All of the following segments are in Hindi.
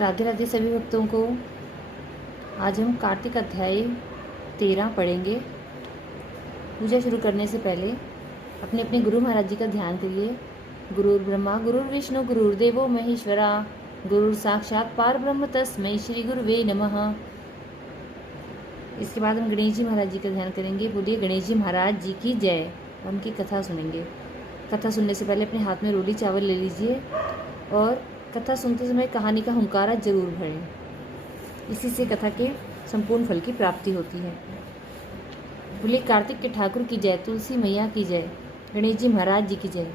राधे राधे सभी भक्तों को। आज हम कार्तिक अध्याय 13 पढ़ेंगे। पूजा शुरू करने से पहले अपने अपने गुरु महाराज जी का ध्यान करिए। गुरुर् ब्रह्मा गुरुर्विष्णु गुरुर्देवो महेश्वरा गुरुर साक्षात पार ब्रह्म तस्मै श्री गुरुवे नमः। इसके बाद हम गणेश जी महाराज जी का ध्यान करेंगे। बोलिए गणेश जी महाराज जी की जय। उनकी कथा सुनेंगे। कथा सुनने से पहले अपने हाथ में रोली चावल ले लीजिए और कथा सुनते समय कहानी का हुंकारा जरूर भरें। इसी से कथा के संपूर्ण फल की प्राप्ति होती है। बोले कार्तिक के ठाकुर की जय, तुलसी मैया की जय, गणेश जी महाराज जी की जय।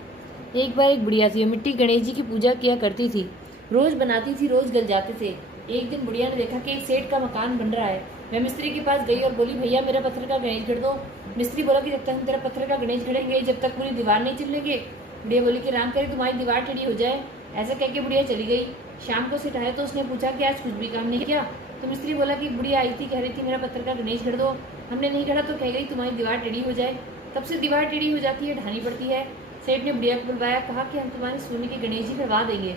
एक बार एक बुढ़िया थी, मिट्टी गणेश जी की पूजा किया करती थी। रोज बनाती थी, रोज गल जाते थे। एक दिन बुढ़िया ने देखा कि एक सेठ का मकान बन रहा है। वह मिस्त्री के पास गई और बोली, भैया मेरा पत्थर का गणेश गढ़ दो। मिस्त्री बोला कि जब तक हम तेरा पत्थर का गणेश गढ़ेंगे जब तक पूरी दीवार नहीं चिल्लेंगे। बुढ़िया बोली कि राम करे तुम्हारी दीवार टेढ़ी हो जाए। ऐसा कह के बुढ़िया चली गई। शाम को सेठ आया तो उसने पूछा कि आज कुछ भी काम नहीं किया। तो मिस्त्री बोला कि बुढ़िया आई थी, कह रही थी मेरा पत्थर का गणेश गढ़ दो। हमने नहीं गढ़ा तो कह गई तुम्हारी दीवार टेढ़ी हो जाए। तब से दीवार टेढ़ी हो जाती है, ढानी पड़ती है। सेठ ने बुढ़िया को बुलवाया, कहा कि हम तुम्हारे सोने के गणेश जी करवा देंगे,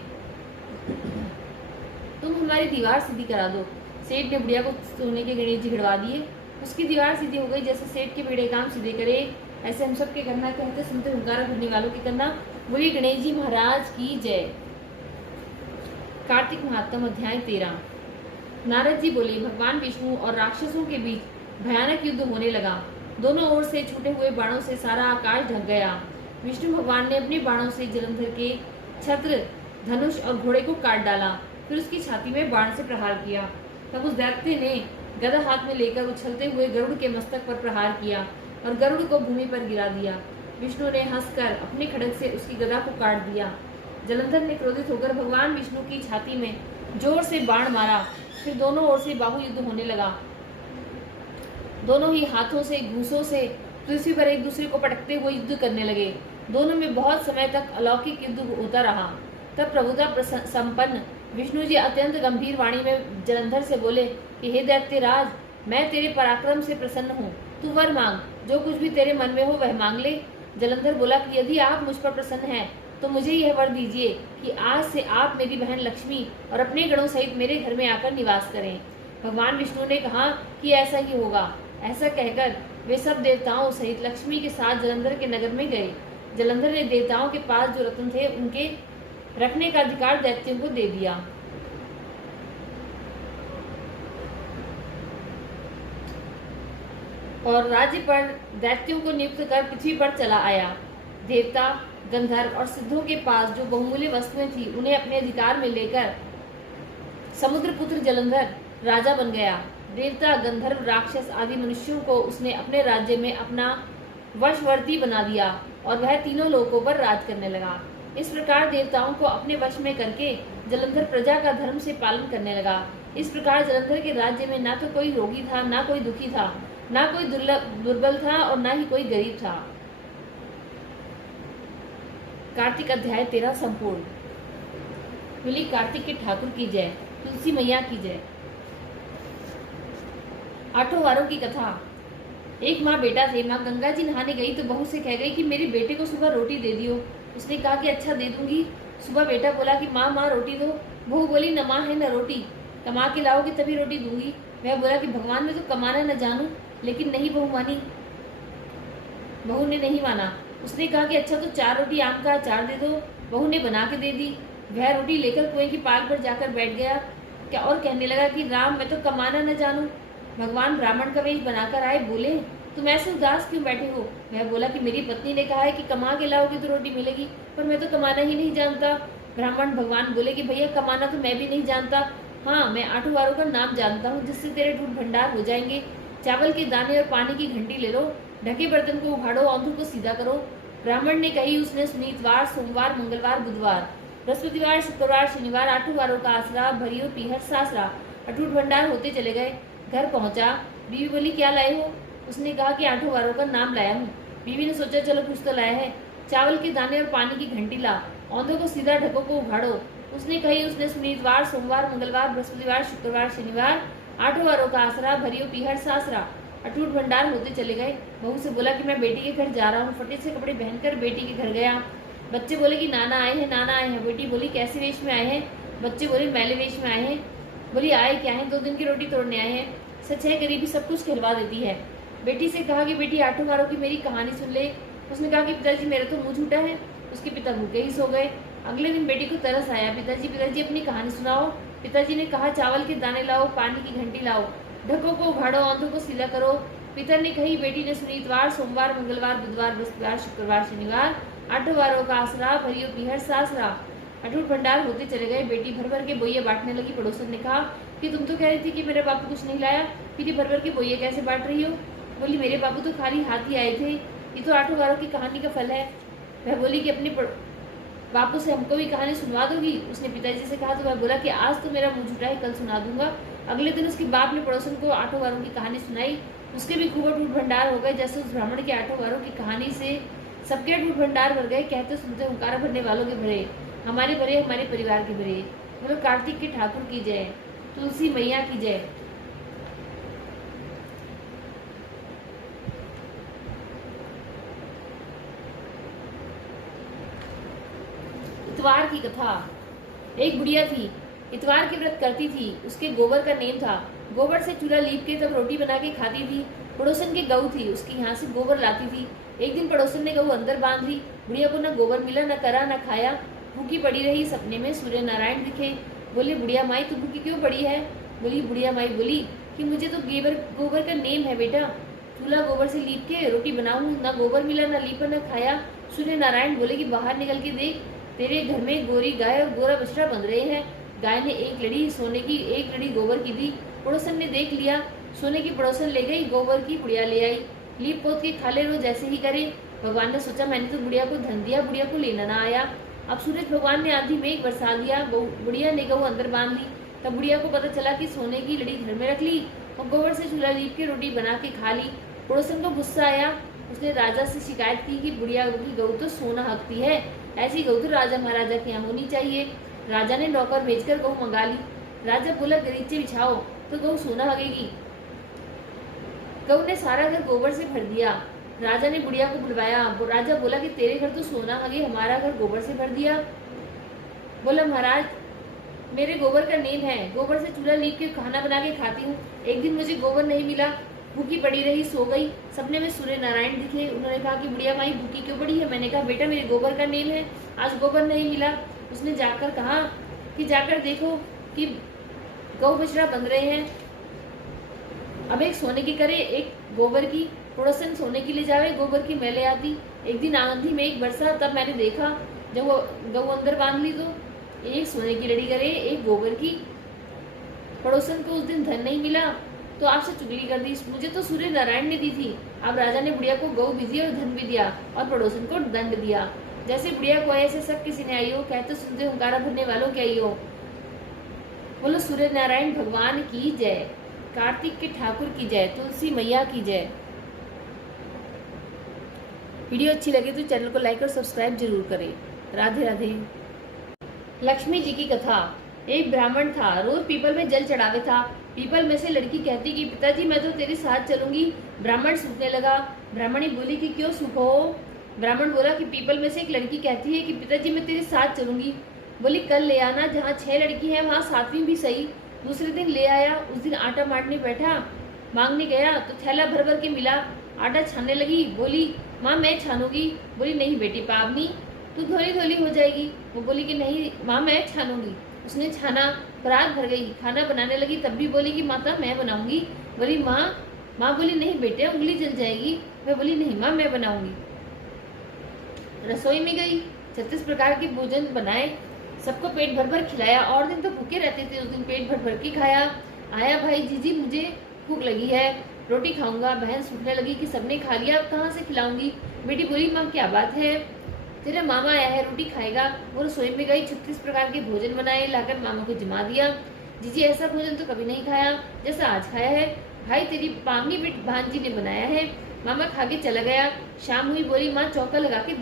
तुम हमारी दीवार सीधी करा दो। सेठ ने बुढ़िया को सोने के गणेश जी गढ़वा दिए। उसकी दीवार सीधी हो गई। जैसे सेठ के बेड़े काम सीधे करे ऐसे हम सब के करना। कहते सुनते हुंकारा भरने वालों के करना। बोलिए गणेश जी महाराज की जय। कार्तिक महात्म अध्याय 13। नारद जी बोले, भगवान विष्णु और राक्षसों के बीच भयानक युद्ध होने लगा। दोनों ओर से छूटे हुए बाणों से सारा आकाश ढक गया। विष्णु भगवान ने अपने बाणों से जलंधर के छत्र, धनुष और घोड़े को काट डाला। फिर उसकी छाती में बाण से प्रहार किया। तब उस दैत्य ने गदा हाथ में लेकर उछलते हुए गरुड़ के मस्तक पर प्रहार किया और गरुड़ को भूमि पर गिरा दिया। विष्णु ने हंसकर अपने खड्ग से उसकी गदा को काट दिया। जलंधर ने क्रोधित होकर भगवान विष्णु की छाती में जोर से बाण मारा। फिर दोनों ओर से बाहु युद्ध होने लगा। दोनों ही हाथों से, घूंसों से पृथ्वी पर एक दूसरे को पटकते हुए युद्ध करने लगे। दोनों में बहुत समय तक अलौकिक युद्ध होता रहा। तब प्रभुता संपन्न विष्णु जी अत्यंत गंभीर वाणी में जलंधर से बोले कि हे दैत्यराज, मैं तेरे पराक्रम से प्रसन्न हूँ। तू वर मांग, जो कुछ भी तेरे मन में हो वह मांग ले। जलंधर बोला कि यदि आप मुझ पर प्रसन्न हैं तो मुझे यह वर दीजिए कि आज से आप मेरी बहन लक्ष्मी और अपने गणों सहित मेरे घर में आकर निवास करें। भगवान विष्णु ने कहा कि ऐसा ही होगा। ऐसा कहकर वे सब देवताओं सहित लक्ष्मी के साथ जलंधर के नगर में गए। जलंधर ने देवताओं के पास जो रत्न थे उनके रखने का अधिकार दैत्यों को दे दिया। और राज्य पर दैत्यों को नियुक्त कर पृथ्वी पर चला आया। देवता, गंधर्व और सिद्धों के पास जो बहुमूल्य वस्तुएं थी उन्हें अपने अधिकार में लेकर समुद्रपुत्र जलंधर राजा बन गया। देवता, गंधर्व, राक्षस आदि मनुष्यों को उसने अपने राज्य में अपना वशवर्ती बना दिया और वह तीनों लोकों पर राज करने लगा। इस प्रकार देवताओं को अपने वश में करके जलंधर प्रजा का धर्म से पालन करने लगा। इस प्रकार जलंधर के राज्य में ना तो कोई रोगी था, ना कोई दुखी था, ना कोई दुर्बल था और ना ही कोई गरीब था। कार्तिक अध्याय 13 संपूर्ण। बोली कार्तिक के ठाकुर की जय, तुलसी मैया की जय। आठों वारों की कथा। एक माँ बेटा थे। माँ गंगा जी नहाने गई तो बहू से कह गई कि मेरे बेटे को सुबह रोटी दे दियो। उसने कहा कि अच्छा दे दूंगी। सुबह बेटा बोला कि माँ माँ रोटी दो। बहू बोली न माँ है न रोटी, कमा के लाओगे तभी रोटी दूंगी। वह बोला कि भगवान में तो कमाना न जानू, लेकिन नहीं बहू मानी। बहू ने नहीं माना। उसने कहा कि अच्छा तो 4 रोटी आम का अचार दे दो। बहू ने बना के दे दी। वह रोटी लेकर कुएं की पाल पर जाकर बैठ गया क्या और कहने लगा कि राम मैं तो कमाना न जानू। भगवान ब्राह्मण का वेश बनाकर आए। बोले तुम ऐसे उदास क्यों बैठे हो। वह बोला कि मेरी पत्नी ने कहा है कि कमा के लाओगे तो रोटी मिलेगी, पर मैं तो कमाना ही नहीं जानता। ब्राह्मण भगवान बोले कि भैया कमाना तो मैं भी नहीं जानता। हाँ, मैं 8 वारों का नाम जानता हूँ जिससे तेरे ढूंढ भंडार हो जाएंगे। चावल के दाने और पानी की घंटी ले लो, ढके बर्तन को उघाड़ो, औंधों को सीधा करो। ब्राह्मण ने कही। उसने सुनीतवार, सोमवार, मंगलवार, बुधवार, बृहस्पतिवार, शुक्रवार, शनिवार 8 वारों का आसरा, भरियो, पीहर, सासरा, अटूट भंडार होते चले गए। घर पहुंचा। बीवी बोली क्या लाए हो। उसने कहा कि 8 वारों का नाम लाया हूँ। बीवी ने सोचा चलो कुछ तो लाया है। चावल के दाने और पानी की घंटी ला, औंधों को सीधा, ढकों को उघाड़ो। उसने कही। उसने सुनीतवार, सोमवार, मंगलवार, बृहस्पतिवार, शुक्रवार, शनिवार 8 वारों का आसरा, भरियो, पीहर, सासरा, अटूट भंडार होते चले गए। बहू से बोला कि मैं बेटी के घर जा रहा हूँ। फटे से कपड़े पहनकर बेटी के घर गया। बच्चे बोले कि नाना आए हैं, नाना आए हैं। बेटी बोली कैसे वेश में आए हैं। बच्चे बोले मैले वेश में आए हैं। बोली आए क्या है, 2 दिन की रोटी तोड़ने आए हैं। सच है गरीबी सब कुछ खिलवा देती है। बेटी से कहा कि बेटी आठों वारों की मेरी कहानी सुन ले। उसने कहा कि पिताजी मेरा तो मुंह झूठा है। उसके पिता भूखे ही सो गए। अगले दिन बेटी को तरस आया, पिताजी अपनी कहानी सुनाओ। पिताजी ने कहा चावल के दाने लाओ, पानी की घंटी लाओ, ढकों को उघाड़ो, आंधों को सीधा करो। पिता ने कही, बेटी ने सुनी। इतवार, सोमवार, मंगलवार, बुधवार, बृहस्पतिवार, शुक्रवार, शनिवार, 8 वारों का आसरा, भरियो पीहर सासरा। अटूट भंडार होते चले गए। बेटी भर भर के बोइये बांटने लगी। पड़ोसन ने कहा कि तुम तो कह रही थी कि मेरे बापू कुछ नहीं लाया, फिर भर भर के बोइये कैसे बांट रही हो? बोली मेरे बापू तो खाली हाथ ही आए थे, ये तो 8 वारों की कहानी का फल है। वह बोली कि अपने बापू से हमको भी कहानी सुनवा दोगी? उसने पिताजी से कहा तो वह बोला कि आज तो मेरा मुंह झूठा है, कल सुना दूंगा। अगले दिन उसके बाप ने पड़ोसन को 8 वारों की कहानी सुनाई। उसके भी खूब अटूट भंडार हो गए। जैसे उस ब्राह्मण के 8 वारों की कहानी से सबके अटूट भंडार भर गए। कहते सुनते हुंकारा भरने वालों के भरे, हमारे भरे, हमारे परिवार के भरे। बोलो कार्तिक के ठाकुर की जय, तुलसी मैया की जय। इतवार की कथा। एक बुढ़िया थी, इतवार के व्रत करती थी। उसके गोबर का नेम था। गोबर से चूल्हा लीप के तब रोटी बना के खाती थी। पड़ोसन की गऊ थी, उसके यहाँ से गोबर लाती थी। एक दिन पड़ोसन ने गऊ अंदर बांध ली। बुढ़िया को न गोबर मिला, न करा न खाया, भूखी पड़ी रही। सपने में सूर्य नारायण दिखे। बोले बुढ़िया माई तू भूखी क्यों पड़ी है? बोली बुढ़िया माई बोली कि मुझे तो गोबर का नेम है बेटा, चूल्हा गोबर से लीप के रोटी बनाऊं, न गोबर मिला, न लीपा न खाया। सूर्य नारायण बोले कि बाहर निकल के देख, तेरे घर में गोरी गाय और गोरा बछड़ा बंध रहे हैं। गाय ने एक लड़ी सोने की, एक लड़ी गोबर की दी। पड़ोसन ने देख लिया, सोने की पड़ोसन ले गई, गोबर की बुढ़िया ले आई। लीप पोत के खा ले, रोज जैसे ही करे। भगवान ने सोचा मैंने तो बुढ़िया को धन दिया, बुढ़िया को लेना ना आया। अब सूरज भगवान ने आंधी में एक बरसा दिया। बुढ़िया ने गऊ अंदर बांध ली। तब बुढ़िया को पता चला कि सोने की लड़ी घर में रख ली और गोबर से चूल्हा लीप के रोटी बना के खा ली। पड़ोसन को गुस्सा आया। उसने राजा से शिकायत की कि बुढ़िया की गऊ तो सोना हकती है, ऐसी गऊ तो राजा महाराजा के यहाँ होनी चाहिए। राजा ने नौकर भेजकर गऊ मंगा ली। राजा बोला गलीचे बिछाओ तो गऊ सोना हगेगी। गऊ ने सारा घर गोबर से भर दिया। राजा ने बुढ़िया को बुलवाया। राजा बोला कि तेरे घर तो सोना हगे, हमारा घर गोबर से भर दिया। बोला महाराज मेरे गोबर का नेम है, गोबर से चूल्हा लीप के खाना बना के खाती हूँ। एक दिन मुझे गोबर नहीं मिला, भूखी पड़ी रही, सो गई। सपने में सूर्य नारायण दिखे। उन्होंने कहा कि बुढ़िया माई भूखी क्यों पड़ी है? मैंने कहा बेटा मेरे गोबर का नेम है, आज गोबर नहीं मिला। उसने जाकर कहा कि जाकर देखो कि गौ बछड़ा बंध रहे हैं, अब एक सोने की करे, एक गोबर की। पड़ोसन सोने की ले जावे, गोबर की मैं ले आती। एक दिन आंधी में एक बरसा, तब मैंने देखा जब वो गऊ अंदर बांध ली तो एक सोने की लड़ी करे, एक गोबर की। पड़ोसन को उस दिन धन नहीं मिला तो आपसे चुगली कर दी, मुझे तो सूर्य नारायण ने दी थी। अब राजा ने बुढ़िया को गऊ भी दी और धन भी दिया और पड़ोसन को दंड दिया। जैसे बुढ़िया को ऐसे सब किसी ने आई हो, कहते सुनते हुंकारा भरने वालों की आई हो। बोलो सूर्य नारायण भगवान की जय, कार्तिक के ठाकुर की जय, तुलसी मैया की जय। वीडियो अच्छी लगे तो चैनल को लाइक और सब्सक्राइब जरूर करें। राधे राधे। लक्ष्मी जी की कथा। एक ब्राह्मण था, रोज पीपल में जल चढ़ावे था। पीपल में से लड़की कहती कि पिताजी मैं तो तेरे साथ चलूंगी। ब्राह्मण सूखने लगा। ब्राह्मणी बोली कि क्यों सूखो? ब्राह्मण बोला कि पीपल में से एक लड़की कहती है कि पिताजी मैं तेरे साथ चलूंगी। बोली कल ले आना, जहाँ 6 लड़की है वहाँ 7वीं भी सही। दूसरे दिन ले आया। उस दिन आटा मारने बैठा, मांगने गया तो थैला भर भर के मिला। आटा छानने लगी, बोली माँ मैं छानूंगी। बोली नहीं बेटी पावनी, तू धोली धोली हो जाएगी। वो बोली कि नहीं माँ मैं छानूंगी। उसने छाना, रात भर गई। खाना बनाने लगी तब भी बोली कि माता मैं बनाऊंगी। बोली माँ बोली नहीं बेटे उंगली जल जाएगी। मैं बोली नहीं माँ मैं बनाऊंगी। रसोई में गई, 36 प्रकार के भोजन बनाए, सबको पेट भर भर खिलाया। और दिन तो भूखे रहते थे, उस दिन पेट भर भर के खाया। आया भाई जीजी मुझे भूख लगी है, रोटी खाऊंगा। बहन सूखने लगी कि सबने खा लिया, अब कहाँ से खिलाऊंगी? बेटी बोली माँ क्या बात है, तेरा मामा आया है रोटी खाएगा। वो रसोई में गई, 36 प्रकार के भोजन बनाए, लाकर मामा को जमा दिया। जीजी ऐसा भोजन तो कभी नहीं खाया जैसा आज खाया है, भाई तेरी पावनी भांजी ने बनाया है। मामा खा के चला गया। शाम हुई, बोली माँ चौका लगा के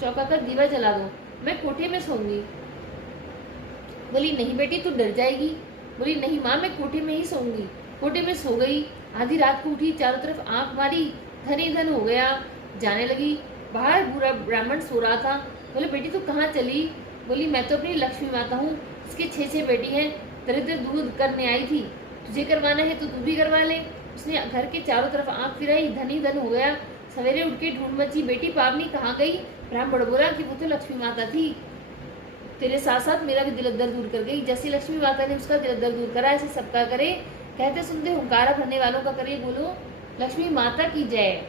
चौका कर दीवा जला दो, मैं कोठे में सोऊंगी। बोली नहीं बेटी तू डर जाएगी। बोली नहीं माँ मैं कोठे में ही सोऊंगी। कोठे में सो गई। आधी रात को उठी, चारों तरफ आंख मारी, धन ही धन हो गया। जाने लगी, बाहर बुरा ब्राह्मण सो रहा था। बोले बेटी तू कहाँ चली? बोली मैं तो अपनी लक्ष्मी माता हूँ, इसके 6 बेटी हैं, दरिद्र दूध करने आई थी, तुझे करवाना है तो तू भी करवा ले। उसने घर के चारों तरफ आंख फिराई, धनी धन हो गया। सवेरे उठ के ढूंढ मची, बेटी पावनी कहाँ गई? ब्राह्मण बोला कि वो तो लक्ष्मी माता थी, तेरे साथ साथ मेरा भी दिल दर्द दूर कर गई। जैसे लक्ष्मी माता ने उसका दिल दर्द दूर करा, ऐसे सबका करे। कहते सुनते हुंकारा भरने वालों का करे, बोलो लक्ष्मी माता की जय,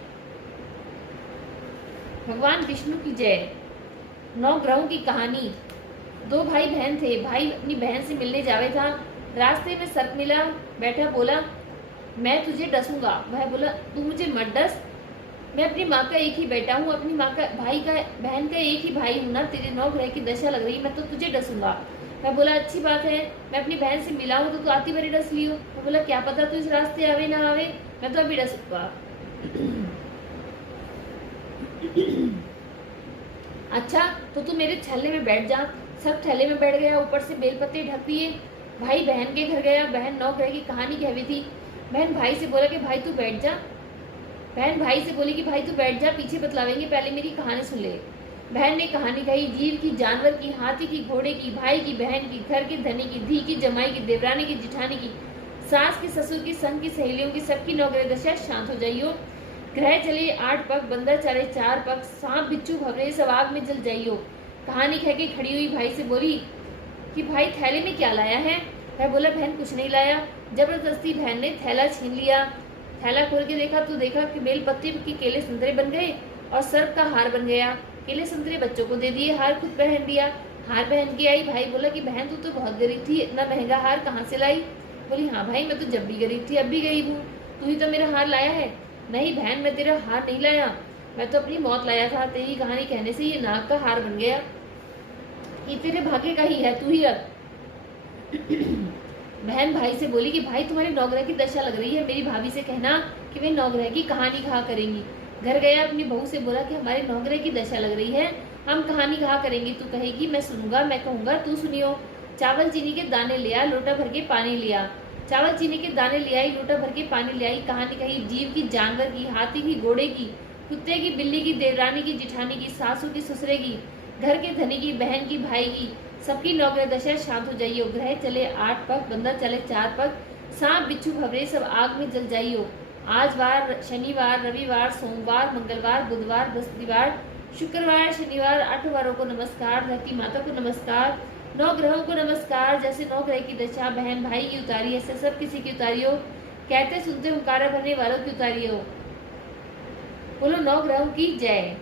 भगवान विष्णु की जय। 9 ग्रहों की कहानी। 2 भाई बहन थे। भाई अपनी बहन से मिलने जावे था, रास्ते में सर्प मिला, बैठा बोला मैं तुझे डसूंगा। वह बोला तू मुझे मत डस, मैं अपनी माँ का एक ही बेटा हूँ, अपनी माँ का भाई का बहन का एक ही भाई हूँ ना, तेरे 9 ग्रह की दशा लग रही, मैं तो तुझे डसूंगा। मैं बोला अच्छी बात है, मैं अपनी बहन से मिला हूँ तो तू आती बारी डस लियो। मैं बोला क्या पता तू इस रास्ते आवे ना आवे, मैं तो अभी डसूंगा। अच्छा तो तू मेरे थैले में बैठ जा। सब थैले में बैठ गया, ऊपर से बेलपत्ते ढक दिए। भाई बहन के घर गया, बहन 9 ग्रह की कहानी कह हुई थी। बहन भाई से बोला कि भाई तू बैठ जा। बहन भाई से बोली कि भाई तू बैठ जा, पीछे बतलावेंगे, पहले मेरी कहानी सुन ले। बहन ने कहानी कही, जीव की, जानवर की, हाथी की, घोड़े की, भाई की, बहन की, घर के धनी की, धी की, जमाई की, देवरानी की, जिठानी की, सास की, ससुर की, संग की, सहेलियों की, सबकी 9 ग्रह दशा शांत हो जाइयो। ग्रह चले 8 पग, बंदर चले 4 पग, सांप बिच्छू भवरे सब आग में जल जाइयो। कहानी कह के खड़ी हुई भाई से बोली कि भाई थैले में क्या लाया है? वह बोला बहन कुछ नहीं लाया। जबरदस्ती बहन ने थैला छीन लिया। थैला खोल के देखा तो देखा कि बेल पत्ते की केले संतरे बन गए और सर्प का हार बन गया। केले संतरे बच्चों को दे दिए, हार खुद पहन लिया। हार पहन के आई। भाई बोला कि बहन तू तो बहुत गरीब थी, इतना महंगा हार कहाँ से लाई? बोली हाँ भाई मैं तो जब भी गरीब थी अब भी गरीब हूँ, तू ही तो मेरा हार लाया है। नहीं बहन मैं तेरा हार नहीं लाया, मैं तो अपनी मौत लाया था। तेरी कहानी कहने से ये नाक का हार बन गया, ये तेरे भाग्य का ही है, तू ही रख। बहन भाई से बोली कि भाई तुम्हारे 9 ग्रह की दशा लग रही है, मेरी भाभी से कहना कि वे 9 ग्रह की कहानी कहा करेंगी। घर गया, अपनी बहू से बोला कि हमारे 9 ग्रह की दशा लग रही है, हम कहानी कहा करेंगी। तू कहेगी मैं सुनूंगा, मैं कहूंगा तू सुनियो। चावल चीनी के दाने लिया, लोटा भर के पानी लिया। चावल चीनी के दाने ले आई, लोटा भर के पानी ले आई। कहानी कही, जीव की, जानवर की, हाथी की, घोड़े की, कुत्ते की, बिल्ली की, देवरानी की, जिठानी की, सासू की, ससुरे की, घर के धनी की, बहन की, भाई की, सबकी 9 ग्रह दशा शांत हो जाइयो। ग्रह चले 8 पग, बंदर चले 4 पग, सांप बिच्छू भवरे सब आग में जल जाइयो। आज वार, शनिवार, रविवार, सोमवार, मंगलवार, बुधवार, बृहस्पतिवार, शुक्रवार, शनिवार, 8 वारों को नमस्कार, धरती माता को नमस्कार, 9 ग्रहों को नमस्कार। जैसे 9 ग्रह की दशा बहन भाई की उतारी, ऐसे सब किसी की उतारियो। कहते सुनते हुंकारा भरने वालों की उतारियो। बोलो 9 ग्रहों की जय।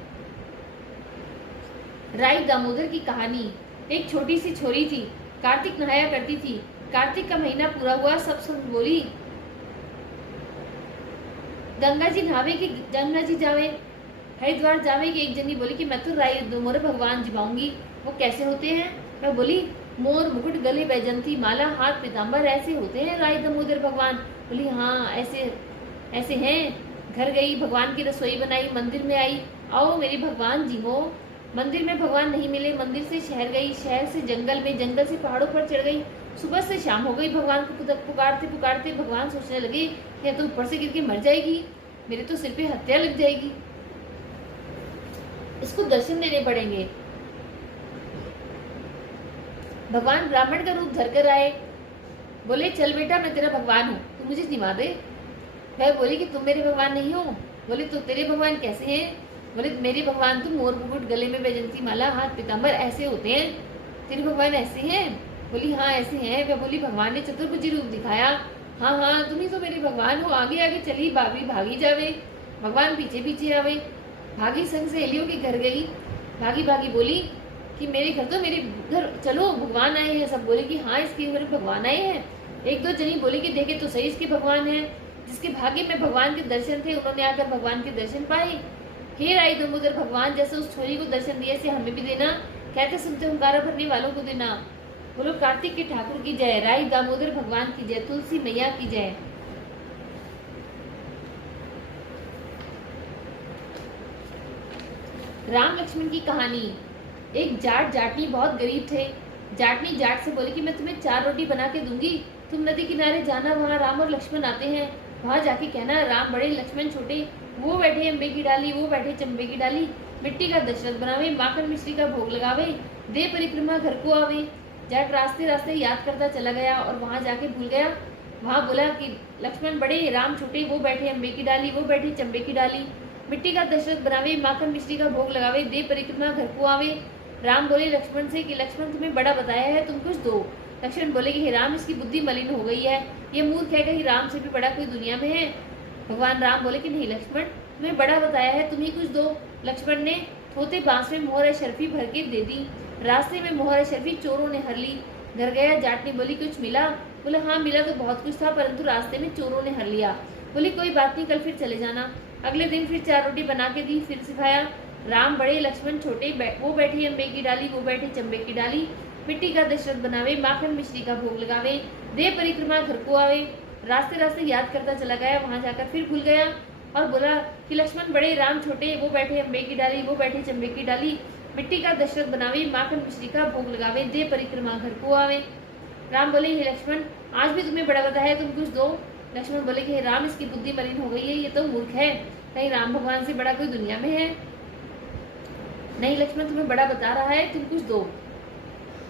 राई दामोदर की कहानी। एक छोटी सी छोरी थी, कार्तिक नहाया करती थी। कार्तिक का महीना पूरा हुआ, सब सुन बोली गंगा जी नहावे कि गंगा जी जावे, हरिद्वार जावे कि एक जनी बोली कि मैं तो राई दामोदर भगवान जिवाऊंगी। वो कैसे होते हैं? मैं बोली मोर मुकुट, गले बैजंती माला, हाथ पीताम्बर, ऐसे होते हैं राई दामोदर भगवान। बोली हाँ ऐसे ऐसे हैं। घर गई, भगवान की रसोई बनाई, मंदिर में आई, आओ मेरे भगवान जी हो। मंदिर में भगवान नहीं मिले, मंदिर से शहर गई, शहर से जंगल में, जंगल से पहाड़ों पर चढ़ गई। सुबह से शाम हो गई, भगवान को पुकारते पुकारते भगवान सोचने लगे या तो ऊपर से गिर के मर जाएगी, मेरे तो सिर पे हत्या लग जाएगी, इसको दर्शन देने पड़ेंगे। भगवान ब्राह्मण का रूप धर कर आए, बोले चल बेटा मैं तेरा भगवान हूँ, तू मुझे निभा दे। वह बोली कि तुम मेरे भगवान नहीं हो। बोले तो तेरे भगवान कैसे हैं? बोले मेरे भगवान तो मोर मुकुट, गले में बैजंती माला, हाथ पीताम्बर ऐसे होते हैं, तेरे भगवान ऐसे हैं? बोली हाँ ऐसे हैं। वह बोली भगवान ने चतुर्भुजी रूप दिखाया। हाँ हाँ तुम ही तो मेरे भगवान हो, आगे आगे चली, भाभी भागी जावे। भगवान पीछे पीछे आवे। भागी संग सहेलियों के घर गई, भागी भागी बोली कि मेरे घर तो मेरे घर चलो, भगवान आए हैं। सब बोले कि हाँ इसके घर भगवान आए हैं। एक दो जनी बोली कि देखे तो सही इसके भगवान हैं। जिसके भाग्य में भगवान के दर्शन थे उन्होंने आकर भगवान के दर्शन पाए। हे राई दामोदर भगवान, जैसे उस छोरी को दर्शन दिए से हमें भी देना। कहते सुनते हुंकारा भरने वालों को देना। बोलो कार्तिक के ठाकुर की जय, राई दामोदर भगवान की जय, तुलसी मैया की जय। राम लक्ष्मण की कहानी। एक जाट जाटनी बहुत गरीब थे। जाटनी जाट से बोले कि मैं तुम्हें 4 रोटी बना के दूंगी, तुम नदी किनारे जाना, वहाँ राम और लक्ष्मण आते हैं, वहाँ जाके कहना राम बड़े लक्ष्मण छोटे, वो बैठे अम्बे की डाली, वो बैठे चंबे की डाली, मिट्टी का दशरथ बनावे, माखन मिश्री का भोग लगावे, दे परिक्रमा घर को आवे। जाट रास्ते रास्ते याद करता चला गया और वहां जाके भूल गया। वहां बोला कि लक्ष्मण बड़े राम छोटे, वो बैठे अम्बे की डाली, वो बैठे चंबे की डाली। मिट्टी का दशरथ बनावे, माखन मिश्री का भोग लगावे, दे परिक्रमा घर को आवे। राम बोले लक्ष्मण से कि लक्ष्मण तुम्हें बड़ा बताया है, तुम कुछ दो। लक्ष्मण बोले कि हे राम, इसकी बुद्धि मलिन हो गई है, ये मूर्ख है, कहीं राम से भी बड़ा कोई दुनिया में है। भगवान राम बोले कि नहीं लक्ष्मण, तुम्हें बड़ा बताया है, तुम ही कुछ दो। लक्ष्मण ने थोते बांस में मोहर शर्फी भर के दे दी। रास्ते में मोहर शर्फी चोरों ने हर ली। घर गया, जाट ने बोली कुछ मिला? बोले हाँ मिला तो बहुत कुछ था, परंतु रास्ते में चोरों ने हर लिया। बोली कोई बात नहीं, कल फिर चले जाना। अगले दिन फिर 4 रोटी बना के दी, फिर सिखाया। राम बड़े लक्ष्मण छोटे, वो बैठे अम्बे की डाली, वो बैठे चंबे की डाली। मिट्टी का दशरथ बनावे, माखन मिश्री का भोग लगावे, दे परिक्रमा घर को आवे। रास्ते रास्ते याद करता चला गया, वहां जाकर फिर भूल गया और बोला कि लक्ष्मण बड़े राम छोटे, वो बैठे अम्बे की डाली, वो बैठे चंबे की डाली। मिट्टी का दशरथ बनावे, माखन मिश्री का भोग लगावे, दे परिक्रमा घर को आवे। राम बोले हे लक्ष्मण, आज भी तुम्हें बड़ा बताया है, तुम कुछ दो। लक्ष्मण बोले कि हे राम, इसकी बुद्धि मलिन हो गई है, ये तो मूर्ख है, कहीं राम भगवान से बड़ा कोई दुनिया में है। नहीं लक्ष्मण, तुम्हें बड़ा बता रहा है, तुम कुछ दो।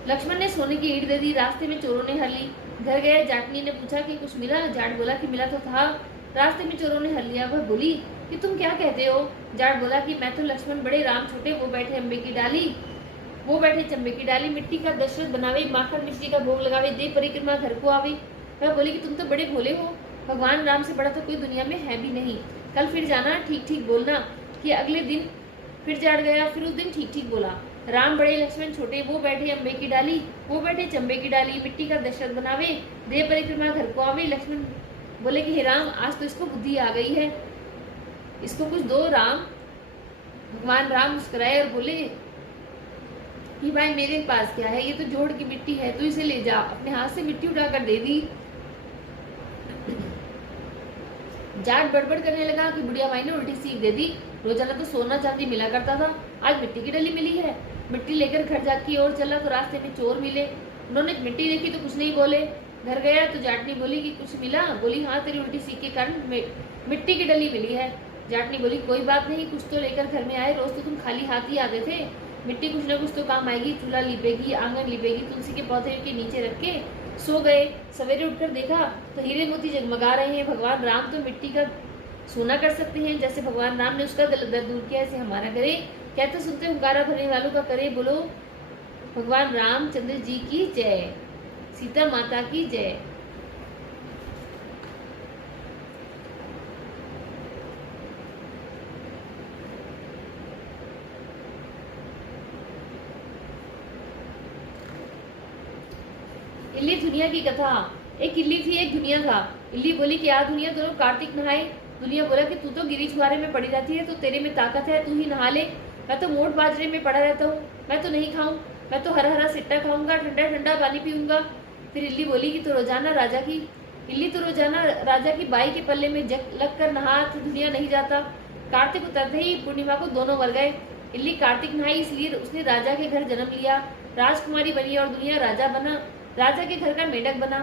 लक्ष्मण ने सोने की ईंट दे दी। रास्ते में चोरों ने हर ली। घर गए, जाटनी ने पूछा कि कुछ मिला? जाट बोला कि मिला तो था, रास्ते में चोरों ने हर लिया। वह बोली कि तुम क्या कहते हो? जाट बोला कि मैं तो लक्ष्मण बड़े राम छोटे, वो बैठे अम्बे की डाली, वो बैठे चंबे की डाली। मिट्टी का दशरथ बनावे, माखन मिश्री का भोग लगावे, दे परिक्रमा घर को आवे। वह बोली कि तुम तो बड़े भोले हो, भगवान राम से बड़ा तो कोई दुनिया में है भी नहीं, कल फिर जाना, ठीक ठीक बोलना। कि अगले दिन फिर जाट गया, फिर उस दिन ठीक ठीक बोला। राम बड़े लक्ष्मण छोटे, वो बैठे अम्बे की डाली, वो बैठे चंबे की डाली। मिट्टी का दशरथ बनावे, दे परिक्रमा घर को आवे। लक्ष्मण बोले कि हे राम, आज तो इसको बुद्धि आ गई है, इसको कुछ दो राम। भगवान राम मुस्कुराए और बोले कि भाई मेरे पास क्या है, ये तो जोड़ की मिट्टी है, तू इसे ले जा। अपने हाथ से मिट्टी उठाकर दे दी। जाट बड़बड़ करने लगा कि बुढ़िया माई ने उल्टी सीख दे दी, रोजाना तो सोना चांदी मिला करता था, आज मिट्टी की डली मिली है। मिट्टी लेकर घर की ओर चला तो रास्ते में चोर मिले। उन्होंने मिट्टी देखी तो कुछ नहीं बोले। घर गया तो जाटनी बोली कि कुछ मिला? बोली हाँ, तेरी उल्टी सीख के कारण मिट्टी की डली मिली है। जाटनी बोली कोई बात नहीं, कुछ तो लेकर घर में आए, रोज तो तुम खाली हाथ ही आते थे, मिट्टी कुछ ना कुछ तो काम आएगी। चूल्हा लिपेगी, आंगन लिपेगी, तुलसी के पौधे के नीचे रख के सो गए। सवेरे उठकर देखा तो हीरे मोती जगमगा रहे हैं। भगवान राम तो मिट्टी का सोना कर सकते हैं, जैसे भगवान राम ने उसका दर्द दूर किया, ऐसे हमारा करे। कहते सुनते हुंकारा भरने वालों का करे। बोलो भगवान रामचंद्र जी की जय, सीता माता की जय। इल्ली दुनिया की कथा। एक इल्ली थी, एक दुनिया था। इल्ली बोली कि आ दुनिया, दोनों कार्तिक नहाए। दुनिया बोला कि तू तो गिरी छुआरे में पड़ी रहती है, तो तेरे में ताकत है, तू ही नहा ले। मैं तो मोट बाजरे में पड़ा रहता हूँ, मैं तो नहीं खाऊं, मैं तो हरा हरा सिट्टा खाऊंगा, ठंडा ठंडा पानी पीऊंगा। फिर इल्ली बोली कि तो रोजाना राजा की बाई के पल्ले में लग कर नहा, तो दुनिया नहीं जाता। कार्तिक उतरते ही पूर्णिमा को दोनों मर गए। इल्ली कार्तिक नहाई, इसलिए उसने राजा के घर जन्म लिया, राजकुमारी बनी और दुनिया राजा बना, राजा के घर का मेंढक बना।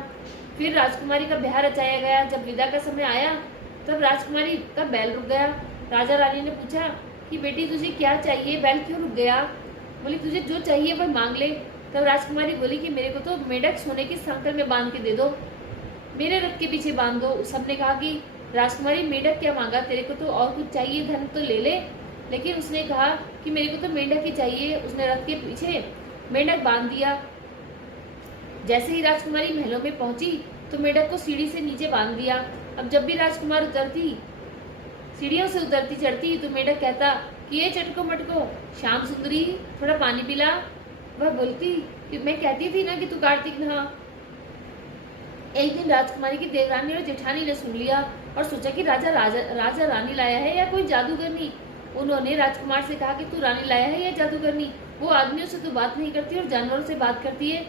फिर राजकुमारी का ब्याह रचाया गया। जब विदा का समय आया तब राजकुमारी का बैल रुक गया। राजा रानी ने पूछा कि बेटी तुझे क्या चाहिए, बैल क्यों रुक गया? बोली तुझे जो चाहिए वह मांग ले। तब राजकुमारी बोली कि मेरे को तो मेंढक सोने के संकर में बांध के दे दो, मेरे रथ के पीछे बांध दो। सबने कहा कि राजकुमारी मेंढक क्या मांगा, तेरे को तो और कुछ चाहिए, धन तो ले ले। लेकिन उसने कहा कि मेरे को तो मेंढक ही चाहिए। उसने रथ के पीछे मेंढक बांध दिया। जैसे ही राजकुमारी महलों में पहुंची तो मेंढक को सीढ़ी से नीचे बांध दिया। अब जब भी राजकुमार सीढ़ियों से उतरती चढ़ती तो मेंढक कहता कि ये चटको मटको श्याम सुंदरी, थोड़ा पानी पिला। वह बोलती कि मैं कहती थी ना कि तू कार्तिक नहा। एक दिन राजकुमारी की देवरानी और जेठानी ने सुन लिया और सोचा कि राजा रानी लाया है या कोई जादूगरनी। उन्होंने राजकुमार से कहा कि तू रानी लाया है या जादूगरनी? वो आदमियों से तो बात नहीं करती और जानवरों से बात करती है।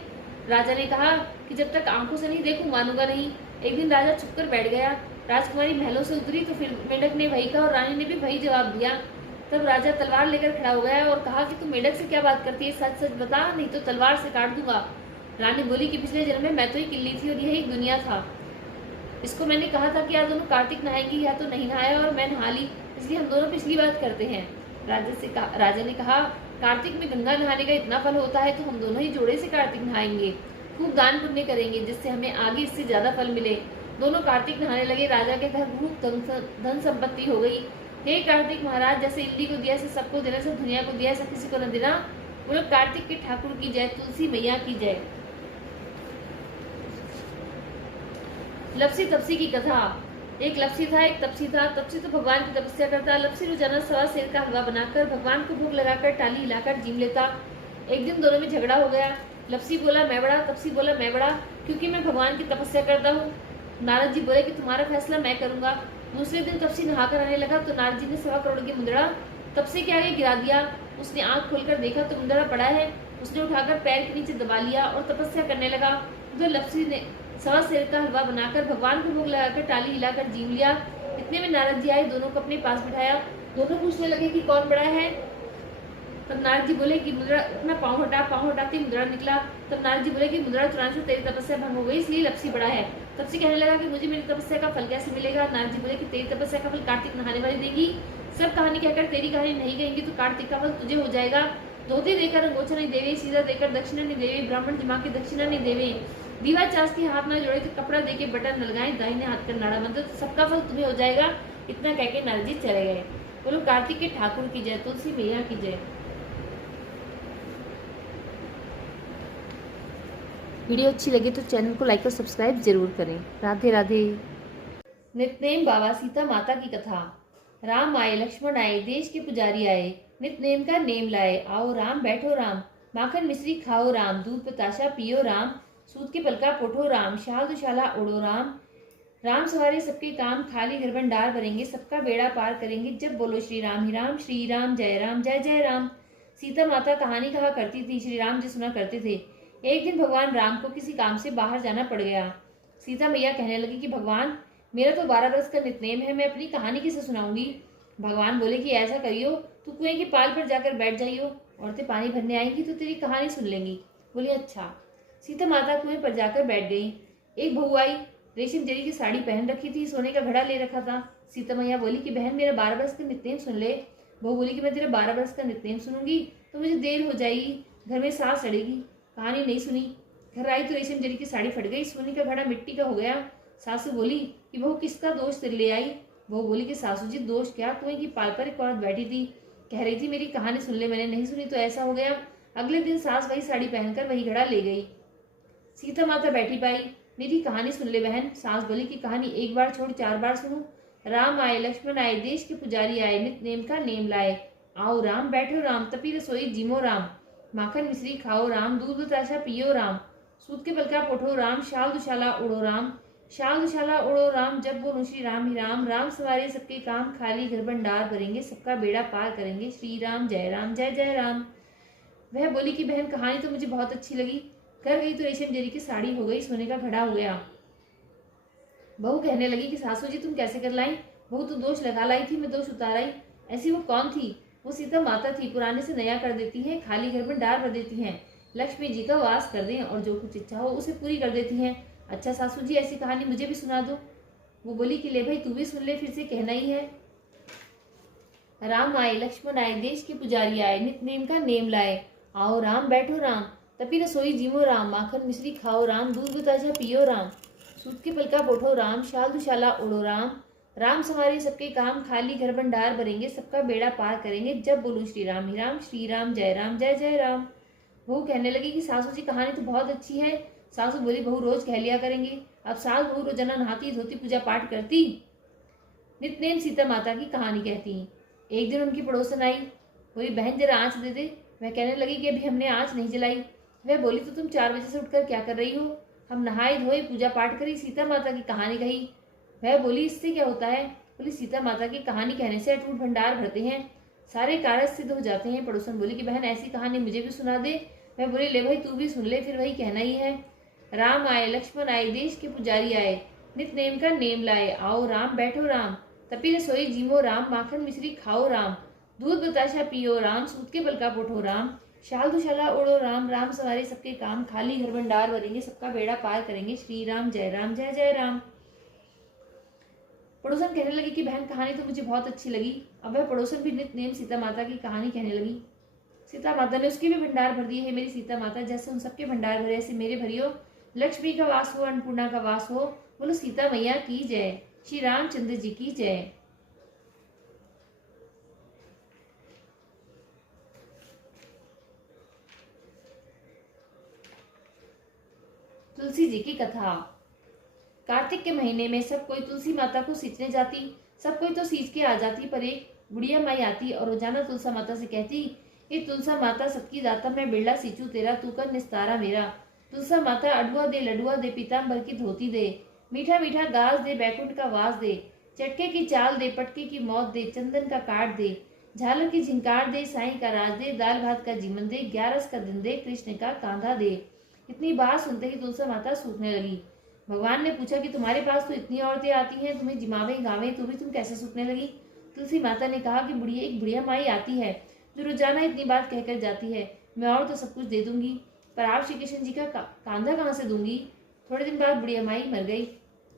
राजा ने कहा कि जब तक आंखों से नहीं देखूं मानूंगा नहीं। एक दिन राजा छुपकर बैठ गया। राजकुमारी महलों से उतरी तो फिर मेंढक ने वही कहा और रानी ने भी वही जवाब दिया। तब राजा तलवार लेकर खड़ा हो गया और कहा कि तू मेंढक से क्या बात करती है, सच सच बता, नहीं तो तलवार से काट दूंगा। रानी बोली कि पिछले जन्म में मैं तो एक इल्ली थी और यही एक दुनिया था। इसको मैंने कहा था कि आज दोनों कार्तिक नहाएंगी, या तो नहीं नहाया और मैं नहा ली, इसलिए हम दोनों पिछली बात करते हैं। राजा ने कहा कार्तिक में गंगा नहाने का इतना फल होता है तो हम दोनों ही जोड़े से कार्तिक नहाएंगे, खूब दान पुण्य करेंगे जिससे हमें आगे इससे ज्यादा फल मिले। दोनों कार्तिक नहाने लगे। राजा के घर खूब धन संपत्ति हो गई। हे कार्तिक महाराज, जैसे इल्ली को दिया से सबको देना, सब दुनिया को दिया सब किसी को न देना। बोलो कार्तिक के ठाकुर की जय, तुलसी मैया की जय। लपसी तपसी की कथा। एक लपसी था, एक तपसी था। तपसी तो भगवान की तपस्या करता। लपसी रोजाना सवा सेर का हलवा बनाकर भगवान को भोग लगाकर टाली हिलाकर जीम लेता। एक दिन दोनों में झगड़ा हो गया। लपसी बोला मैं बड़ा, तपसी बोला मैं बड़ा, क्योंकि मैं भगवान की तपस्या करता हूँ। नारद जी बोले कि तुम्हारा फैसला मैं करूंगा। दूसरे दिन तपसी नहाकर आने लगा तो नारद जी ने 1.25 करोड़ की मुद्रा तपसी के आगे गिरा दिया। उसने आंख खोलकर देखा तो मुद्रा पड़ा है। उसने उठाकर पैर के नीचे दबा लिया और तपस्या करने लगा। उधर लपसी ने 1.25 सेर का हलवा बनाकर भगवान को भोग लगाकर टाली हिलाकर जीम लिया। इतने में नारद जी आए, दोनों को अपने पास बिठाया। दोनों पूछने लगे कि कौन बड़ा है। तब नारद जी बोले कि मुद्रा, अपना पाँव हटाते मुद्रा निकला। तब नारद जी बोले कि मुद्रा चुराने से तेरी तपस्या भंग हो गई, इसलिए लपसी बड़ा है। तपसी कहने लगा कि मुझे मेरी तपस्या का फल कैसे मिलेगा। नारद जी बोले कि तेरी तपस्या का फल कार्तिक नहाने वाली देगी। सब कहानी कहकर तेरी कहानी नहीं कहेंगी तो कार्तिक का फल तुझे हो जाएगा। धोती देकर अंगोछा नहीं देवे, सीधा देकर दक्षिणा नहीं देवे, ब्राह्मण दिमाग की दक्षिणा नहीं देवे, दीवा चास के हाथ ना जोड़े तो कपड़ा देके बटन न लगाए, दाहिने हाथ का नाड़ा बंद तो सबका फल तुम्हें हो जाएगा। इतना कहके नारद जी चले गए। बोलो कार्तिक के ठाकुर की जय, तुलसी मैया की जय। वीडियो अच्छी लगे तो चैनल को लाइक और सब्सक्राइब जरूर करें। राधे राधे। नितनेम बाबा सीता माता की कथा। राम आए, लक्ष्मण आए, देश के पुजारी आए, नितनेम का नेम लाए। आओ राम बैठो राम, माखन मिश्री खाओ राम, दूध बताशा पियो राम, सूत के पलका पोठो राम, शाल दुशाला उड़ो राम। राम सवारे सबके काम, खाली घर भंडार भरेंगे, सबका बेड़ा पार करेंगे जब बोलो श्री राम ही राम, श्री राम जय जय राम। सीता माता कहानी कहा करती थी, श्री राम जी सुना करते थे। एक दिन भगवान राम को किसी काम से बाहर जाना पड़ गया। सीता मैया कहने लगी कि भगवान, मेरा तो 12 बरस का नितनेम है, मैं अपनी कहानी किसे सुनाऊंगी। भगवान बोले कि ऐसा करियो, तू कुएं के पाल पर जाकर बैठ जाइयो, औरतें पानी भरने आएंगी तो तेरी कहानी सुन लेंगी। बोली अच्छा। सीता माता कुएं पर जाकर बैठ गई। एक बहू आई, रेशम जरी की साड़ी पहन रखी थी, सोने का घड़ा ले रखा था। सीता मैया बोली कि बहन मेरा 12 बरस का नितनेम सुन ले। बहू बोली कि मैं तेरा 12 बरस का नितनेम सुनूंगी तो मुझे देर हो जाएगी, घर में सांस सड़ेगी। कहानी नहीं सुनी। घर आई तो रेशम जरी की साड़ी फट गई, सोने का घड़ा मिट्टी का हो गया। सासू बोली कि बहू किसका दोष तेरे ले आई। बहू बोली कि सासू जी दोष क्या, कुएं की पाल पर एक औरत बैठी थी, कह रही थी मेरी कहानी सुन ले, मैंने नहीं सुनी तो ऐसा हो गया। अगले दिन सास वही साड़ी पहनकर वही घड़ा ले गई। सीता माता बैठी पाई, मेरी कहानी सुन ले बहन। सास बोली कि कहानी एक बार छोड़ 4 बार सुनो। राम आए, लक्ष्मण आए, देश के पुजारी आए, नित नेम का नेम लाए। आओ राम बैठो राम, तपी रसोई जीमो राम, माखन मिश्री खाओ राम, दूध बताशा पियो राम, सूत के पलका पोठो राम, शाल दुशाला उड़ो राम, शाल दुशाला उड़ो राम, जब बोलो श्री राम ही राम। राम सवारे सबके काम, खाली घर भंडार भरेंगे, सबका बेड़ा पार करेंगे, श्री राम जय राम। वह बोली कि बहन कहानी तो मुझे बहुत अच्छी लगी। घर गई तो रेशम जरी की साड़ी हो गई, सोने का घड़ा हो गया। बहू कहने लगी कि सासू जी तुम कैसे कर लाई। बहू तो दोष लगा लाई थी, मैं दोष उतार आई। ऐसी वो कौन थी। वो सीता माता थी, पुराने से नया कर देती हैं, खाली घर में डार भर देती हैं, लक्ष्मी जी का वास कर दें और जो कुछ इच्छा हो उसे पूरी कर देती हैं। अच्छा सासू जी ऐसी कहानी मुझे भी सुना दो। वो बोली कि ले भाई तू भी सुन ले, फिर से कहना ही है। राम आए, लक्ष्मण आए, देश के पुजारी आए, नित नेम का नेम लाए। आओ राम बैठो राम, तपी रसोई जीमो राम, माखन मिश्री खाओ राम, दूध बताशा पियो राम, सूत के पलका पोठो राम, शाल दुशाला उड़ो राम। राम सवारे सबके काम, खाली घर भंडार भरेंगे, सबका बेड़ा पार करेंगे, जब बोलूं श्री राम ही राम, श्री राम जय राम। बहू कहने लगी कि सासू जी कहानी तो बहुत अच्छी है। सासू बोली बहू रोज कह लिया करेंगे। अब सास बहू रोजाना नहाती धोती पूजा पाठ करती, नितनेम सीता माता की कहानी कहती। एक दिन उनकी पड़ोसन आई, बोली बहन जरा आँच दे दे। वह कहने लगी कि अभी हमने आँच नहीं जलाई। वह बोली तो तुम 4 बजे से उठकर क्या कर रही हो। हम नहाए धोए पूजा पाठ करी, सीता माता की कहानी कही। वह बोली इससे क्या होता है। बोली सीता माता की कहानी कहने से अटूट भंडार भरते हैं, सारे कार्य सिद्ध हो जाते हैं। पड़ोसन बोली कि बहन ऐसी कहानी मुझे भी सुना दे। वह बोली ले भाई तू भी सुन ले, फिर वही कहना ही है। राम आए, लक्ष्मण आए, देश के पुजारी आए, नित नेम का नेम लाए। आओ राम बैठो राम, तपी रसोई जीमो राम, माखन मिश्री खाओ राम, दूध बताशा पियो राम, सूत के बलका पोठो राम, शाल दुशाला उड़ो राम। राम सवारे सबके काम, खाली घर भंडार भरेंगे, सबका बेड़ा पार करेंगे, श्री राम जय राम। पड़ोसन कहने लगी कि बहन कहानी तो मुझे बहुत अच्छी लगी। अब वह पड़ोसन भी नित नेम सीता माता की कहानी कहने लगी। सीता माता ने उसके भी भंडार भर दिए। है मेरी सीता माता, जैसे उन सबके भंडार भरे ऐसे मेरे भरियो। लक्ष्मी का वास हो, अन्नपूर्णा का वास हो। बोलो सीता मैया की जय, श्री रामचंद्र जी की जय। तुलसी जी की कथा। कार्तिक के महीने में सब कोई तुलसी माता को सींचने जाती। सब कोई तो सींच के आ जाती, पर एक बुढ़िया माई आती और रोजाना तुलसा माता से कहती, ये तुलसा माता सबकी दाता, मैं बिरला सींचू तेरा, तू कर निस्तारा मेरा। तुलसा माता अडुआ दे, लडुआ दे, पीताम्बर की धोती दे, मीठा मीठा गाज दे, बैकुंठ का वास दे, चटके की चाल दे, पटके की मौत दे, चंदन का काट दे, झालर की झिंकार दे, साईं का राज दे, दाल भात का जीवन दे, 11 का दिन दे, कृष्ण का कांधा दे। इतनी बात सुनते ही तुलसा माता सूखने लगी। भगवान ने पूछा कि तुम्हारे पास तो इतनी औरतें आती हैं, तुम्हें जिमावे गावे, तो भी तुम कैसे सूखने लगी। तुलसी माता ने कहा कि एक बुढ़िया माई आती है जो रोजाना इतनी बात कहकर जाती है। मैं और तो सब कुछ दे दूंगी, पर आप श्री कृष्ण जी का कांधा कहाँ से दूंगी। थोड़े दिन बाद बुढ़िया माई मर गई।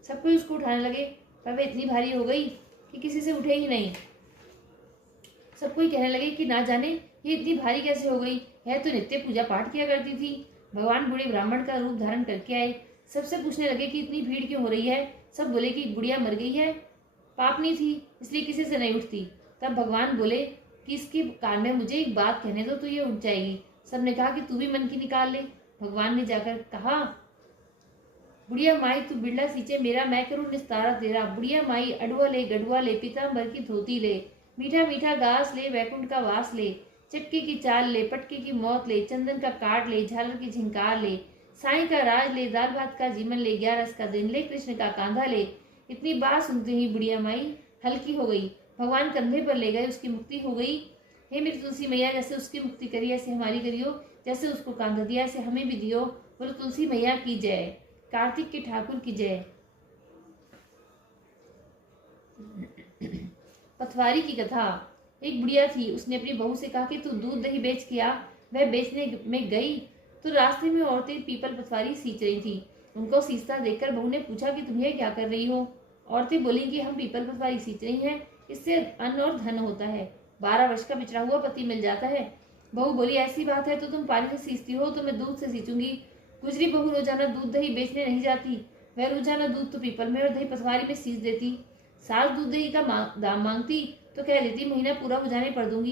सब कोई उसको उठाने लगे, पर वे इतनी भारी हो गई कि किसी से उठे ही नहीं। सब कोई कहने लगे कि ना जाने ये इतनी भारी कैसे हो गई है, तो नित्य पूजा पाठ किया करती थी। भगवान बूढ़े ब्राह्मण का रूप धारण करके आए। सबसे पूछने लगे कि इतनी भीड़ क्यों हो रही है। सब बोले कि बुढ़िया मर गई है, पापनी थी, इसलिए किसी से नहीं उठती। तब भगवान बोले कि इसके कान में मुझे एक बात कहने दो तो ये उठ जाएगी। सबने कहा कि तू भी मन की निकाल ले। भगवान ने जाकर कहा, बुढ़िया माई तू बिरला सींचे मेरा, मैं करूं निस्तारा तेरा। बुढ़िया माई अडुआ ले, गडुआ ले, पीताम्बर की धोती ले, मीठा मीठा घास ले, वैकुंठ का वास ले, चटके की चाल ले, पटके की मौत ले, चंदन का काट ले, झालर की झिंकार ले, साईं का राज ले, दाल भात का जीवन ले, 11 का दिन ले, कृष्ण का कांधा ले। इतनी बात सुनते ही बुढ़िया माई हल्की हो गई। भगवान कंधे पर ले गए, उसकी मुक्ति हो गई। हे मेरी तुलसी मैया, जैसे उसकी मुक्ति करी ऐसे हमारी करियो, जैसे उसको कांधा दिया ऐसे हमें भी दियो। बोलो तुलसी मैया की जय, कार्तिक के ठाकुर की जय। पथवारी की कथा। एक बुढ़िया थी, उसने अपनी बहू से कहा कि तू दूध दही बेच के आ। वह बेचने में गई तो रास्ते में औरतें पीपल पथवारी सींच रही थी। उनको सींचता देखकर बहू ने पूछा कि तुम ये क्या कर रही हो। औरतें बोली कि हम पीपल पथवारी सींच रही हैं, इससे अन्न और धन होता है, 12 वर्ष का बिछड़ा हुआ पति मिल जाता है। बहू बोली, ऐसी बात है तो तुम पानी से सींचती हो तो मैं दूध से सींचूंगी। गुजरी बहू रोजाना दूध दही बेचने नहीं जाती, वह रोजाना दूध तो पीपल में और दही पथवारी में सींच देती। सास दूध दही का दाम मांगती तो कह देती महीना पूरा हो जाने पर दूंगी।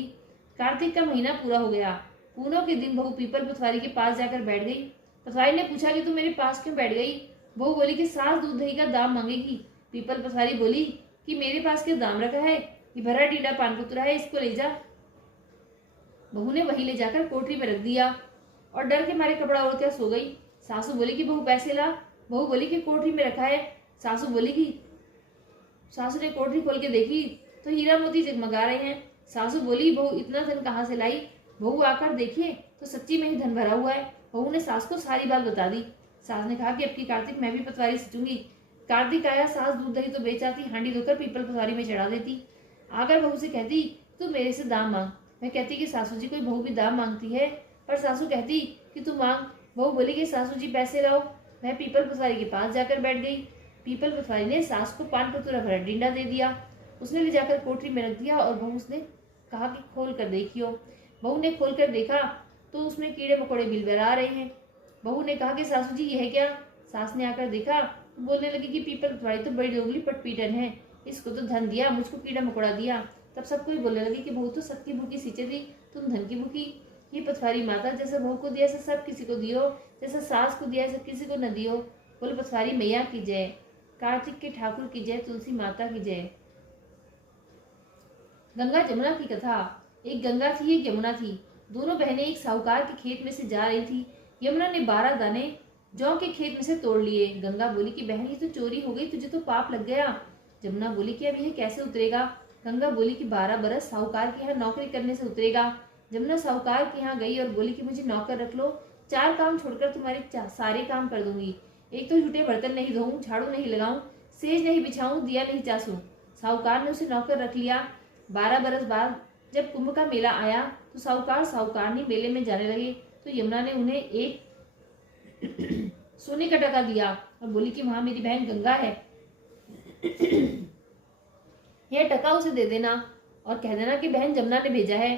कार्तिक का महीना पूरा हो गया। पूनों के दिन बहू पीपल पथवारी के पास जाकर बैठ गई। पथवारी ने पूछा कि तुम मेरे पास क्यों बैठ गई। बहू बोली कि सास दूध दही का दाम मांगेगी। पीपल पथवारी बोली कि मेरे पास क्या दाम रखा है, ये भरा डीडा पान कुतरा है, इसको ले जा। बहू ने वही ले जाकर कोठरी में रख दिया और डर के मारे कपड़ा ओढ़ कर सो गई। सासू बोली कि बहू पैसे ला। बहू बोली कि कोठरी में रखा है। सासू ने कोठरी खोल के देखी तो हीरा मोती जगमगा रहे हैं। सासू बोली, बहू इतना धन कहाँ से लाई। बहू आकर देखिए तो सच्ची में ही धन भरा हुआ है। बहू ने सास को सारी बात बता दी। सास ने कहा कि अब की कार्तिक मैं भी पथवारी सींचूंगी। कार्तिक आया, सास दूध दही तो बेच आती, हांडी धोकर पीपल पथवारी में चढ़ा देती। आकर बहू से कहती तू मेरे से दाम मांग। मैं कहती कि सासू जी कोई बहू भी दाम मांगती है, पर सासू कहती कि तू मांग। बहू बोली कि सासू जी पैसे लाओ। मैं पीपल पथवारी के पास जाकर बैठ गई। पीपल पथवारी ने सास को पान कतूरा भरा डींडा दे दिया। उसने ले जाकर कोठरी में रख दिया और बहू उसने कहा कि खोल कर देखियो। बहू ने खोल कर देखा तो उसमें कीड़े मकोड़े बिलबिल आ रहे हैं। बहू ने कहा कि सासू जी यह क्या। सास ने आकर देखा तो बोलने लगी कि पीपल पथवारी तो बड़ी दोगली पटपीटन है, इसको तो धन दिया, मुझको कीड़ा मकोड़ा दिया। तब सब कोई बोलने लगे कि बहू तो सबकी भूखी सींचे थी, तुम धन की भूखी। ये पथवारी माता जैसा बहू को दिया ऐसा सब किसी को दियो, जैसा सास को दिया ऐसा किसी को न दियो। बोले पथवारी मैया की जय, कार्तिक के ठाकुर की जय, तुलसी माता की जय। गंगा जमुना की कथा। एक गंगा थी, एक यमुना थी। दोनों बहनें एक साहूकार के खेत में से जा रही थी। यमुना ने 12 दाने जौ के खेत में से तोड़ लिए। गंगा बोली कि बहन ये तो चोरी हो गई, तुझे तो पाप लग गया। जमुना बोली कि अब यह कैसे उतरेगा। गंगा बोली कि 12 बरस साहूकार के यहाँ नौकरी करने से उतरेगा। जमुना साहूकार के यहाँ गई और बोली कि मुझे नौकर रख लो, 4 काम छोड़कर तुम्हारे सारे काम कर दूंगी। एक तो झूठे बर्तन नहीं धोऊं, झाड़ू नहीं लगाऊं, सेज नहीं बिछाऊं, दिया नहीं चासूं। साहूकार ने उसे नौकर रख लिया। 12 बरस बाद जब कुंभ का मेला आया तो साहूकारनी मेले में जाने लगे तो यमुना ने उन्हें एक सोने का टका दिया और बोली कि वहां मेरी बहन गंगा है, यह टका उसे दे देना और कह देना कि बहन जमुना ने भेजा है।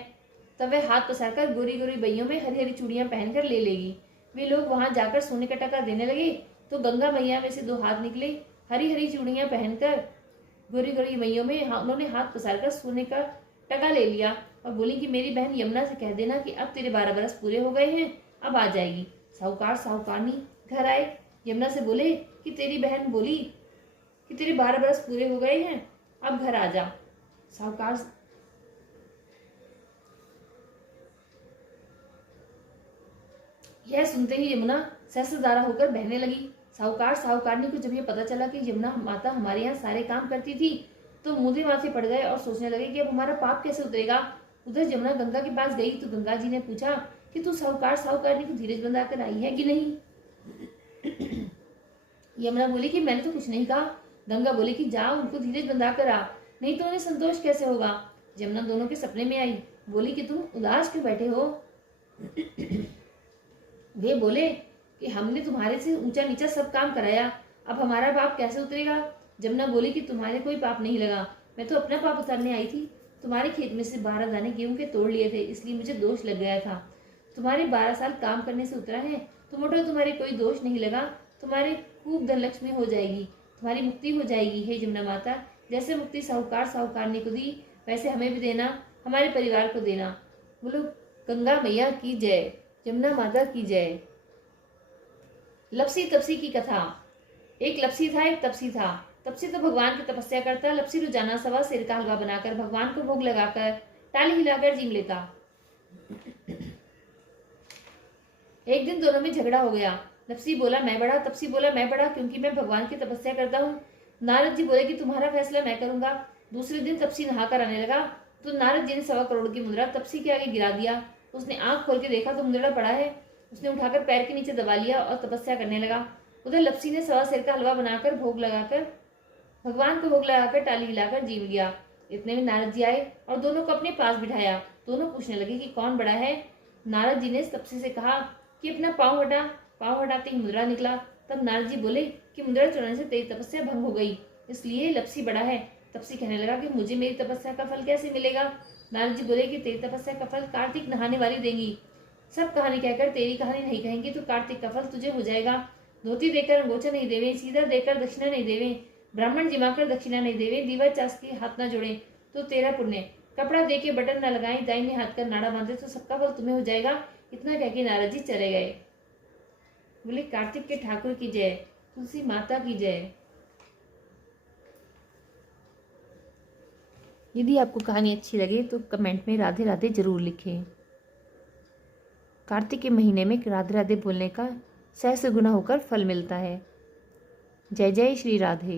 तब वह हाथ पसारकर गोरी गोरी बइयों में हरी हरी चूड़ियां पहनकर ले लेगी। वे लोग वहां जाकर सोने का टका देने लगे तो गंगा मैया में से 2 हाथ निकले, हरी हरी चूड़ियां पहनकर गोरी गोरी बइयों में उन्होंने हाथ पसारकर सोने का टका ले लिया और बोली कि मेरी बहन यमुना से कह देना कि अब तेरे 12 बरस पूरे हो गए हैं, अब आ जाएगी। साहूकार साहूकारनी घर आए, यमुना से बोले कि तेरी बहन बोली कि तेरे 12 बरस पूरे हो गए हैं, अब घर आ जा। साहूकार यह सुनते ही यमुना सहस्त्रधारा होकर बहने लगी। साहूकार साहूकारनी को जब ये पता चला कि यमुना माता हमारे यहाँ सारे काम करती थी तो मुंह माथे पड़ गए और सोचने लगे कि अब हमारा पाप कैसे उतरेगा। उधर यमुना गंगा के पास गई तो गंगा जी ने पूछा कि तू साहूकार साहूकारनी को धीरज बंधाकर आई है कि नहीं। यमुना बोली कि मैंने तो कुछ नहीं कहा। गंगा बोली कि जा उनको धीरज बंधाकर आ, नहीं तो उन्हें संतोष कैसे होगा। यमुना दोनों के सपने में आई, बोली कि तुम उदास क्यों बैठे हो। वे बोले कि हमने तुम्हारे से ऊंचा नीचा सब काम कराया, अब हमारा पाप कैसे उतरेगा। यमुना बोली कि तुम्हारे कोई पाप नहीं लगा, मैं तो अपना पाप उतारने आई थी। तुम्हारे खेत में से 12 दाने गेहूं के तोड़ लिए थे, इसलिए मुझे दोष लग गया था। तुम्हारे 12 साल काम करने से उतरा है तो मोटा तुम्हारे कोई दोष नहीं लगा। तुम्हारे खूब धन लक्ष्मी हो जाएगी, तुम्हारी मुक्ति हो जाएगी। हे यमुना माता, जैसे मुक्ति साहूकार साहूकारनी को दी वैसे हमें भी देना, हमारे परिवार को देना। बोलो गंगा मैया की जय, यमुना माता की जय। लपसी तपसी की कथा। एक लपसी था, एक तपसी था। तपसी तो भगवान की तपस्या करता, लपसी रोजाना सवा सिर का हलवा बनाकर भगवान को भोग लगाकर ताली हिलाकर जीम लेता। एक दिन दोनों में झगड़ा हो गया। लपसी बोला मैं बड़ा, तपसी बोला मैं बड़ा, क्योंकि मैं भगवान की तपस्या करता हूँ। नारद जी बोले कि तुम्हारा फैसला मैं करूंगा। दूसरे दिन तपसी नहाकर आने लगा तो नारद जी ने 1.25 करोड़ की मुद्रा तपसी के आगे गिरा दिया। उसने आंख खोल के देखा तो मुद्रा पड़ा है। उसने उठाकर पैर के नीचे दबा लिया और तपस्या करने लगा। उधर लपसी ने सवा सिर का हलवा बनाकर भगवान को भोग लगाकर टाली हिलाकर जीव लिया। इतने में नारद जी आए और दोनों को अपने पास बिठाया। दोनों पूछने लगे कि कौन बड़ा है। नारद जी ने तपसी से कहा कि अपना पाँव हटा। पाँव हटाते ही मुद्रा निकला। तब नारद जी बोले कि मुद्रा चुराने से तेरी तपस्या भंग हो गई, इसलिए लपसी बड़ा है। तपसी कहने लगा कि मुझे मेरी तपस्या का फल कैसे मिलेगा। नारद जी बोले कि तेरी तपस्या का फल कार्तिक नहाने वाली देंगी। सब कहानी कहकर तेरी कहानी नहीं कहेंगी तो कार्तिक का फल तुझे हो जाएगा। धोती देकर अंगोछा नहीं देवे, सीधा देकर दक्षिणा नहीं देवे, ब्राह्मण जिमाकर दक्षिणा नहीं देवे, दीवा चास के हाथ न जोड़े तो तेरा पुण्य, कपड़ा दे के बटन न लगाए, दाहिने हाथ का नाड़ा बांधे तो सबका फल तुम्हें हो जाएगा। इतना कह के नारद जी चले गए। बोले कार्तिक के ठाकुर की जय, तुलसी माता की जय। यदि आपको कहानी अच्छी लगे तो कमेंट में राधे राधे जरूर लिखें। कार्तिक के महीने में राधे राधे बोलने का सहस्र गुना होकर फल मिलता है। जय जय श्री राधे।